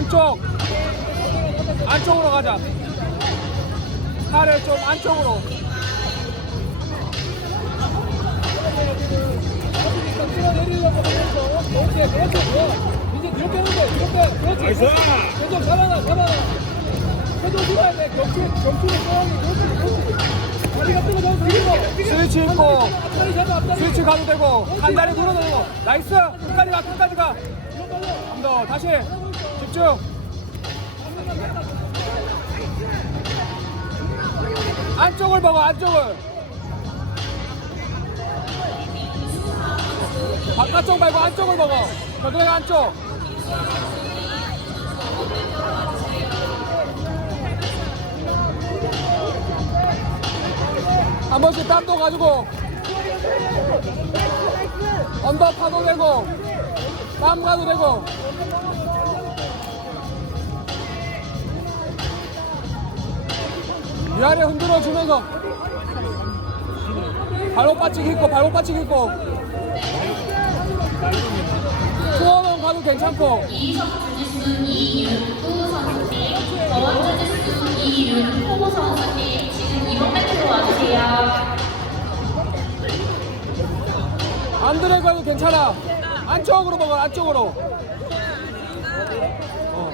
안쪽. 안쪽으로 가자. 팔을 좀 안쪽으로. 끌어내리려고 하면서 그렇지 그렇지 좋아 이제 이렇게 하면 돼 이렇게 그렇지 나이스! 계속 잡아놔 잡아놔 계속 들어야 돼 격투 격투의 상황이 그렇지 그렇지 다리가 뜨거워 지금 스위치 있고 앞다리 잡아 앞다리 스위치 가도 되고 한 다리 물어내고. 나이스. 끝까지 가 끝까지 가한더 다시 집중 안쪽을 보고 안쪽을. 바깥쪽 말고 안쪽을 보고 저들의 안쪽. 한 번씩 땀도 가지고. 언더 파도 되고 땀 가도 되고 위아래 흔들어 주면서 발목 빠치기 있고 발목 빠치기 있고 투어는 가도 괜찮고. 안 들어가도 괜찮아 안쪽으로 먹어 안쪽으로 어.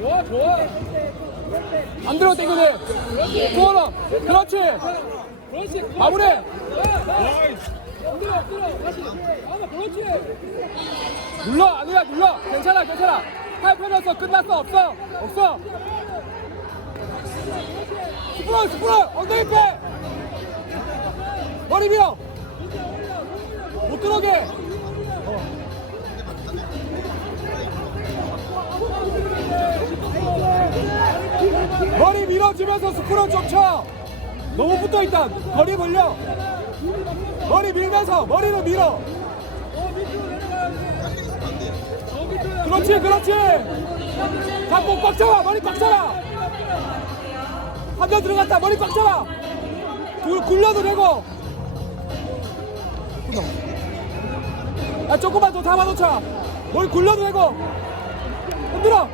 좋아 좋아 안 되고 돼 투어는 그렇지. 마무리. 들어 들어 눌러 아니야 눌러. 괜찮아 괜찮아. 팔 펴졌어 끝났어 없어 없어. 스프롤 스프롤 엉덩이 빼. 머리 밀어. 못 들어오게 머리 밀어주면서 스프롤 좀쳐. 너무 붙어 있다. 머리 벌려. 머리 밀면서 머리를 밀어. 그렇지 그렇지. 잡고 꽉 잡아. 머리 꽉 잡아. 한번 들어갔다. 머리 꽉 잡아. 굴, 굴려도 되고. 야 조금만 더 잡아놓자. 머리 굴려도 되고. 흔들어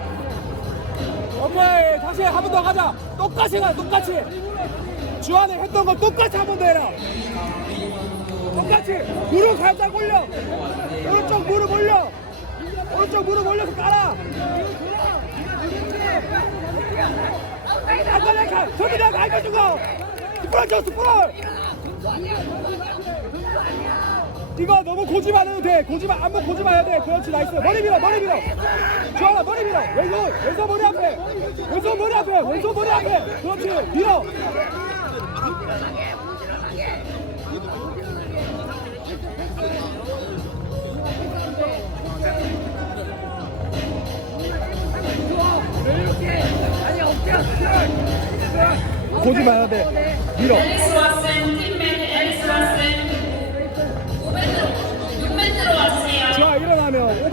오케이 다시 한 번 더 가자. 똑같이 가 똑같이. 주안에 했던 거 똑같이 한 번 더 해라. 똑같이 무릎 살짝 올려. 오른쪽 무릎 올려. 오른쪽 무릎 올려서 깔아. 아까 내가 저기 내가 알려준 거 스프롤 줘 스프롤 이거 너무 고집 안 해도 돼. 고집 안 안무 고집 안 해도 돼. 그렇지 나이스. 머리 밀어 머리 밀어. 주하나 머리 밀어. 왼손 왼손 머리 앞에. 왼손 머리 앞에 왼손 머리 앞에. 그렇지 밀어. 고집 안 해도 돼. 밀어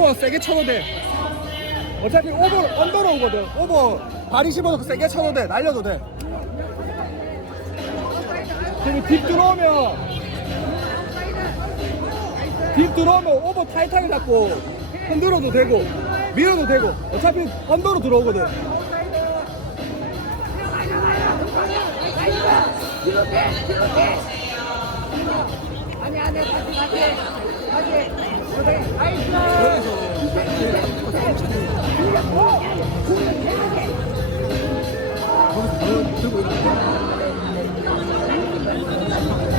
오버 세게 쳐도 돼. 어차피 오버 언더로 오거든. 오버 발이 씹어서 세게 쳐도 돼. 날려도 돼. 그리고 딥 들어오면 딥 들어오면 오버 타이트하게 잡고 흔들어도 되고 밀어도 되고 어차피 언더로 들어오거든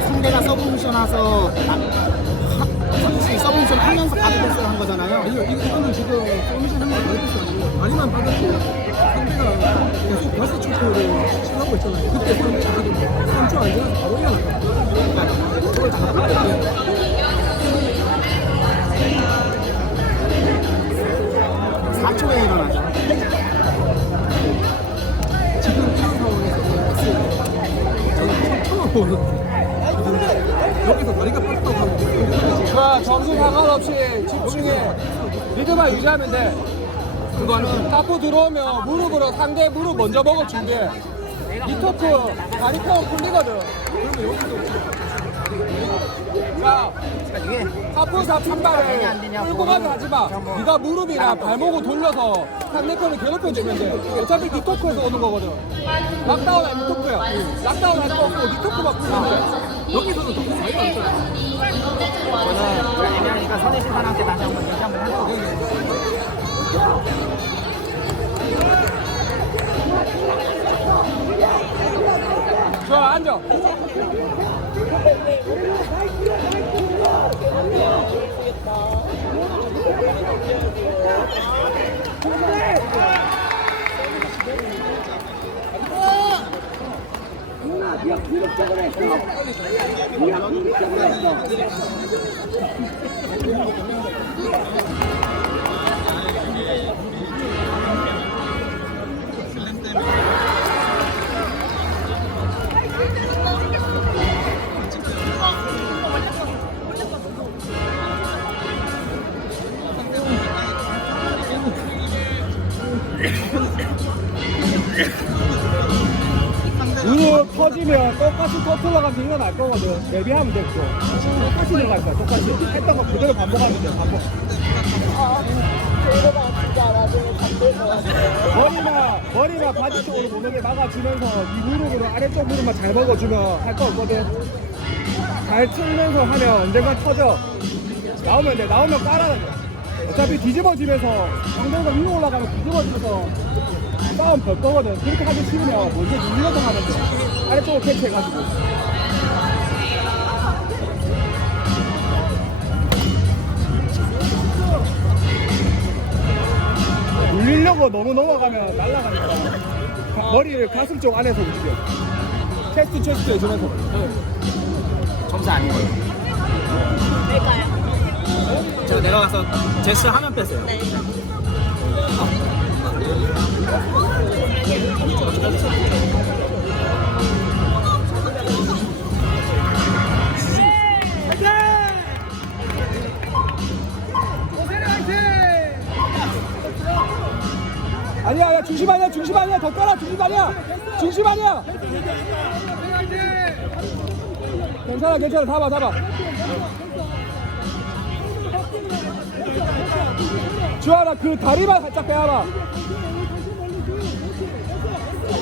상대가 서브미션 와서 잠시 서브미션 하면서 바드 패스를 한 거잖아요. 아니요, 이거- 이거는 지금 서미션 한번 받았어요. 많이만 받았어요. 상대가 계속 버스 초코를 치하고 있잖아요. 그때 3초, 3초 안 지나서 바로 일어났거든요. 저걸 잡았거든요. 보는데 여기서 다리가 빠졌다고 자 점수 상관없이 집중해 리드만 유지하면 돼 그거는 탁구 들어오면 무릎으로 상대 무릎 먼저 먹어 준비해 이 토크 다리 펴 풀리거든 그러면 여기서 자, 이게 하프사 판발을 끌고 가서 하지 마. 네가 무릎이나 발목을 돌려서 상대편을 괴롭혀주면 돼. 어차피 니토크에서 오는 거거든. 락다운 아니 니토크야. 락다운 할거 없고 니토크만 풀면 돼. 여기서는 더 차이가 안 매트로 저는. 애매하니까 선희 심판한테 다시 한번 얘기 한번 해보고 좋아, 앉아. Yeah. 터지면 똑같이 이건 알 거거든. 대비하면 됐고. 똑같이 들어갈 거야, 똑같이. 했던 거 그대로 반복하면 돼, 반복. 머리나, 머리나 바지 쪽으로 못 오게 막아주면서 이 무릎으로 아래쪽 무릎만 잘 먹어주면 할 거 없거든. 잘 틀면서 하면 언젠가 터져. 나오면 돼, 나오면 깔아야 돼. 어차피 뒤집어지면서 상대가 위로 올라가면 뒤집어지면서 싸움 별 거거든. 그렇게 하기 싫으면 먼저 눌려서 하면 돼. 아래쪽으로 캐치해가지고. 눌리려고 너무 넘어가면 날아가니까. 가- 머리를 가슴 쪽 안에서 움직여. 체스트 체스트 해주면서. 점수 아니에요. 저 내려가서 제스 하면 뺐어요. 아 니야, 야, 중심 아니야, 중심 아니야, 더 깔아, 중심 아니야, 중심 아니야. 괜찮아, 괜찮아, 잡아, 잡아. 주하나 그 다리만 살짝 빼와봐.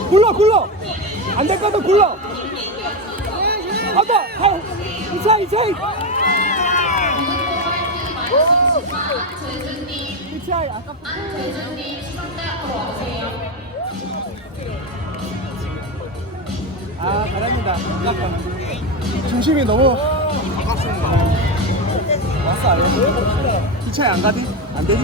굴러, 굴러. 안 될 거면 굴러. 한, 이차, 이차. 이차, 아까. 안재준님 시상대 앞으로 와주세요. 아, 잘합니다. 아깝다. 중심이 너무. 왔어, 안 해? 이 차에 안 가지? 안 되지?